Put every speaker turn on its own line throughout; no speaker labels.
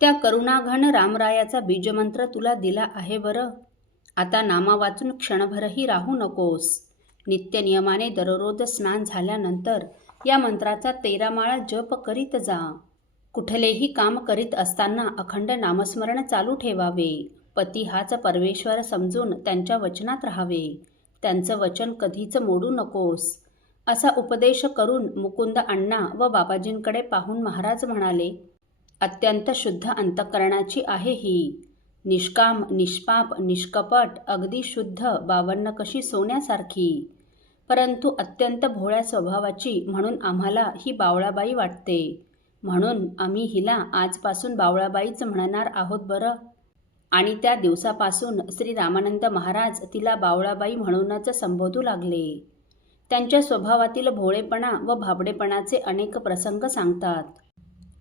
त्या करुणाघन रामरायाचा बीजमंत्र तुला दिला आहे बरं. आता नामा वाचून क्षणभरही राहू नकोस. नित्यनियमाने दररोज स्नान झाल्यानंतर या मंत्राचा तेरा माळा जप करीत जा. कुठलेही काम करीत असताना अखंड नामस्मरण चालू ठेवावे. पती हाच परमेश्वर समजून त्यांच्या वचनात राहावे. त्यांचं वचन कधीच मोडू नकोस. असा उपदेश करून मुकुंद अण्णा व बाबाजींकडे पाहून महाराज म्हणाले अत्यंत शुद्ध अंतकरणाची आहे ही. निष्काम निष्पाप निष्कपट अगदी शुद्ध बावन्न कशी सोन्यासारखी? परंतु अत्यंत भोळ्या स्वभावाची म्हणून आम्हाला ही बावळाबाई वाटते. म्हणून आम्ही हिला आजपासून बावळाबाईच म्हणणार आहोत बरं. आणि त्या दिवसापासून श्री रामानंद महाराज तिला बावळाबाई म्हणूनच संबोधू लागले. त्यांच्या स्वभावातील भोळेपणा व भाबडेपणाचे अनेक प्रसंग सांगतात.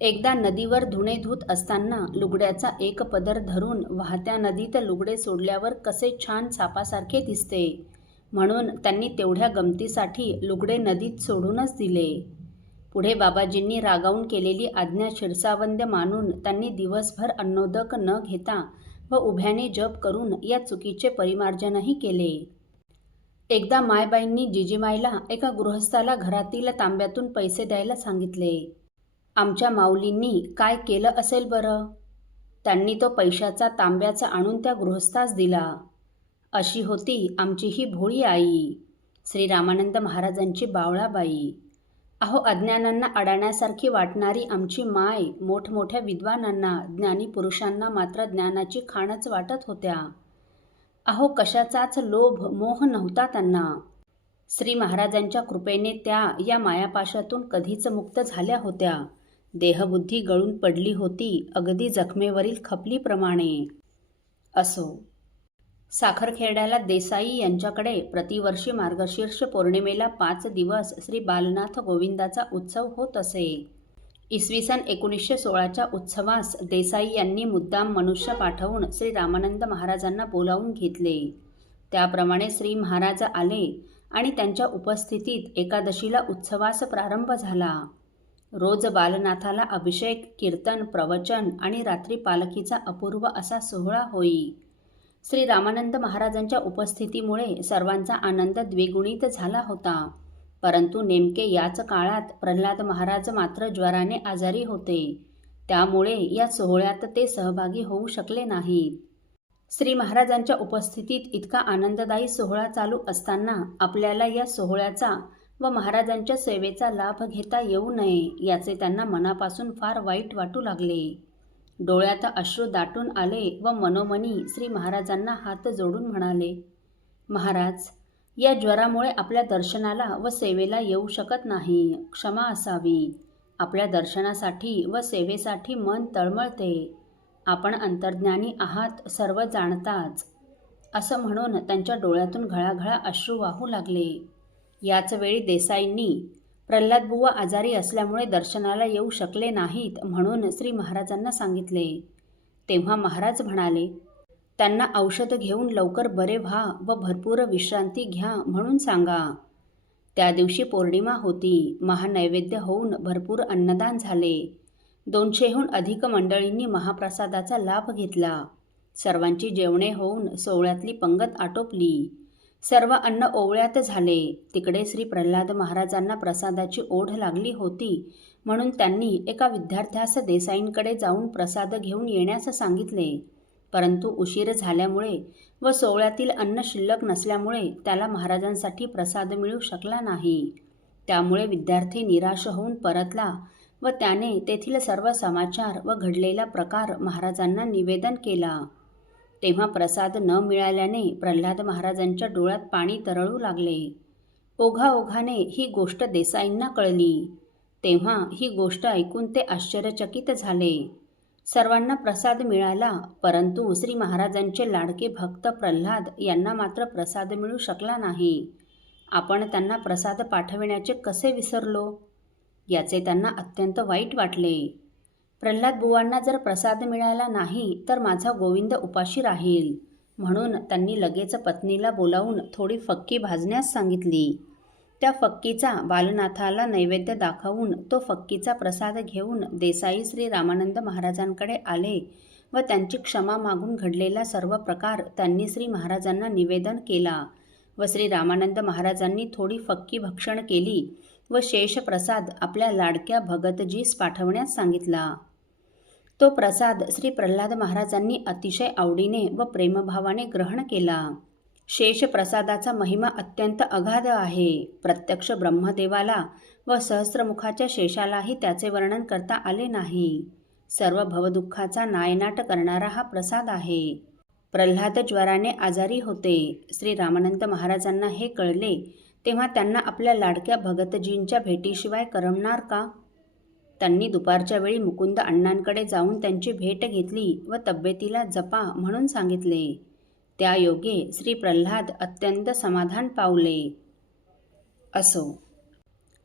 एकदा नदीवर धुणे धुत असताना लुगड्याचा एक पदर धरून वाहत्या नदीत लुगडे सोडल्यावर कसे छान सापासारखे दिसते. म्हणून त्यांनी तेवढ्या गमतीसाठी लुगडे नदीत सोडूनच दिले. पुढे बाबाजींनी रागावून केलेली आज्ञा शिरसावंद मानून त्यांनी दिवसभर अन्नोदक न घेता व उभ्याने जप करून या चुकीचे परिमार्जनही केले. एकदा मायबाईंनी जिजीमाईला एका गृहस्थाला घरातील तांब्यातून पैसे द्यायला सांगितले. आमच्या माऊलींनी काय केलं असेल बरं? त्यांनी तो पैशाचा तांब्याचा आणून त्या गृहस्थास दिला. अशी होती आमची ही भोळी आई श्री रामानंद महाराजांची बावळाबाई. अहो अज्ञानांना अडाण्यासारखी वाटणारी आमची माय मोठमोठ्या विद्वानांना ज्ञानी पुरुषांना मात्र ज्ञानाची खाणच वाटत होत्या. अहो कशाचाच लोभ मोह नव्हता त्यांना. श्री महाराजांच्या कृपेने त्या या मायापाशातून कधीच मुक्त झाल्या होत्या. देहबुद्धी गळून पडली होती अगदी जखमेवरील खपलीप्रमाणे. असो. साखरखेड्याला देसाई यांच्याकडे प्रतिवर्षी मार्गशीर्ष पौर्णिमेला पाच दिवस श्री बालनाथ गोविंदाचा उत्सव होत असे. इसवी सन एकोणीसशे सोळाच्या उत्सवास देसाई यांनी मुद्दाम मनुष्य पाठवून श्री रामानंद महाराजांना बोलावून घेतले. त्याप्रमाणे श्री महाराज आले आणि त्यांच्या उपस्थितीत एकादशीला उत्सवास प्रारंभ झाला. रोज बालनाथाला अभिषेक कीर्तन प्रवचन आणि रात्री पालखीचा अपूर्व असा सोहळा होई. श्री रामानंद महाराजांच्या उपस्थितीमुळे सर्वांचा आनंद द्विगुणित झाला होता. परंतु नेमके याच काळात प्रल्हाद महाराज मात्र ज्वराने आजारी होते. त्यामुळे या सोहळ्यात ते सहभागी होऊ शकले नाहीत. श्री महाराजांच्या उपस्थितीत इतका आनंददायी सोहळा चालू असताना आपल्याला या सोहळ्याचा व महाराजांच्या सेवेचा लाभ घेता येऊ नये याचे त्यांना मनापासून फार वाईट वाटू लागले. डोळ्यात अश्रू दाटून आले व मनोमनी श्री महाराजांना हात जोडून म्हणाले महाराज या ज्वरामुळे आपल्या दर्शनाला व सेवेला येऊ शकत नाही. क्षमा असावी. आपल्या दर्शनासाठी व सेवेसाठी मन तळमळते. आपण अंतर्ज्ञानी आहात सर्व जाणताच. असं म्हणून त्यांच्या डोळ्यातून घळाघळा अश्रू वाहू लागले. याच वेळी देसाईंनी प्रल्हादबुवा आजारी असल्यामुळे दर्शनाला येऊ शकले नाहीत म्हणून श्री महाराजांना सांगितले. तेव्हा महाराज म्हणाले त्यांना औषध घेऊन लवकर बरे व्हा व भरपूर विश्रांती घ्या म्हणून सांगा. त्या दिवशी पौर्णिमा होती. महानैवेद्य होऊन भरपूर अन्नदान झाले. दोनशेहून अधिक मंडळींनी महाप्रसादाचा लाभ घेतला. सर्वांची जेवणे होऊन सोहळ्यातली पंगत आटोपली. सर्व अन्न ओवळ्यात झाले. तिकडे श्री प्रल्हाद महाराजांना प्रसादाची ओढ लागली होती. म्हणून त्यांनी एका विद्यार्थ्यास देसाईंकडे जाऊन प्रसाद घेऊन येण्यास सांगितले. परंतु उशीर झाल्यामुळे व सोहळ्यातील अन्न शिल्लक नसल्यामुळे त्याला महाराजांसाठी प्रसाद मिळू शकला नाही. त्यामुळे विद्यार्थी निराश होऊन परतला व त्याने तेथील सर्व समाचार व घडलेला प्रकार महाराजांना निवेदन केला. तेव्हा प्रसाद न मिळाल्याने प्रल्हाद महाराजांच्या डोळ्यात पाणी तरळू लागले. ओघाओघाने ही गोष्ट देसाईंना कळली. तेव्हा ही गोष्ट ऐकून ते आश्चर्यचकित झाले. सर्वांना प्रसाद मिळाला परंतु श्री महाराजांचे लाडके भक्त प्रल्हाद यांना मात्र प्रसाद मिळू शकला नाही. आपण त्यांना प्रसाद पाठविण्याचे कसे विसरलो? याचे त्यांना अत्यंत वाईट वाटले. प्रल्हाद बुवांना जर प्रसाद मिळाला नाही तर माझा गोविंद उपाशी राहील. म्हणून त्यांनी लगेच पत्नीला बोलावून थोडी फक्की भाजण्यास सांगितली. त्या फक्कीचा बालनाथाला नैवेद्य दाखवून तो फक्कीचा प्रसाद घेऊन देसाई श्री रामानंद महाराजांकडे आले व त्यांची क्षमा मागून घडलेला सर्व प्रकार त्यांनी श्री महाराजांना निवेदन केला व श्री रामानंद महाराजांनी थोडी फक्की भक्षण केली व शेष प्रसाद आपल्या लाडक्या भगतजीस पाठवण्यास सांगितला. तो प्रसाद श्री प्रल्हाद महाराजांनी अतिशय आवडीने व प्रेमभावाने ग्रहण केला. शेष प्रसादाचा महिमा अत्यंत अगाध आहे. प्रत्यक्ष ब्रह्मदेवाला व सहस्रमुखाच्या शेषालाही त्याचे वर्णन करता आले नाही. सर्व भवदुःखाचा नायनाट करणारा हा प्रसाद आहे. प्रल्हाद ज्वराने आजारी होते. श्री रामानंद महाराजांना हे कळले तेव्हा त्यांना आपल्या लाडक्या भगतजींच्या भेटीशिवाय करमणार का? त्यांनी दुपारच्या वेळी मुकुंद अण्णांकडे जाऊन त्यांची भेट घेतली व तब्येतीला जपा म्हणून सांगितले. त्या योगे श्री प्रल्हाद अत्यंत समाधान पावले. असो.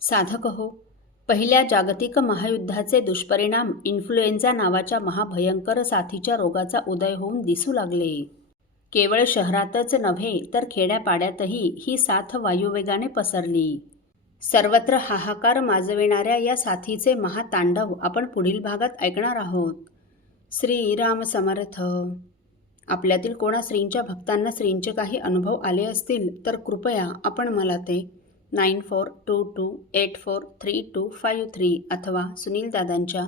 साधक हो. पहिल्या जागतिक महायुद्धाचे दुष्परिणाम इन्फ्लुएन्झा नावाच्या महाभयंकर साथीच्या रोगाचा उदय होऊन दिसू लागले. केवळ शहरातच नव्हे तर खेड्यापाड्यातही ही साथ वायुवेगाने पसरली. सर्वत्र हाहाकार माजविणाऱ्या या साथीचे महातांडव आपण पुढील भागात ऐकणार आहोत. श्रीराम समर्थ. आपल्यातील कोणा श्रींच्या भक्तांना श्रींचे काही अनुभव आले असतील तर कृपया आपण मला ते nine four two two eight four three two five three अथवा सुनील दादांच्या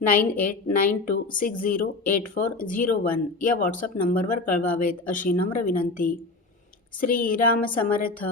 nine eight nine two six zero eight four zero one या व्हॉट्सअप नंबरवर कळवावेत अशी नम्र विनंती. श्रीराम समर्थ.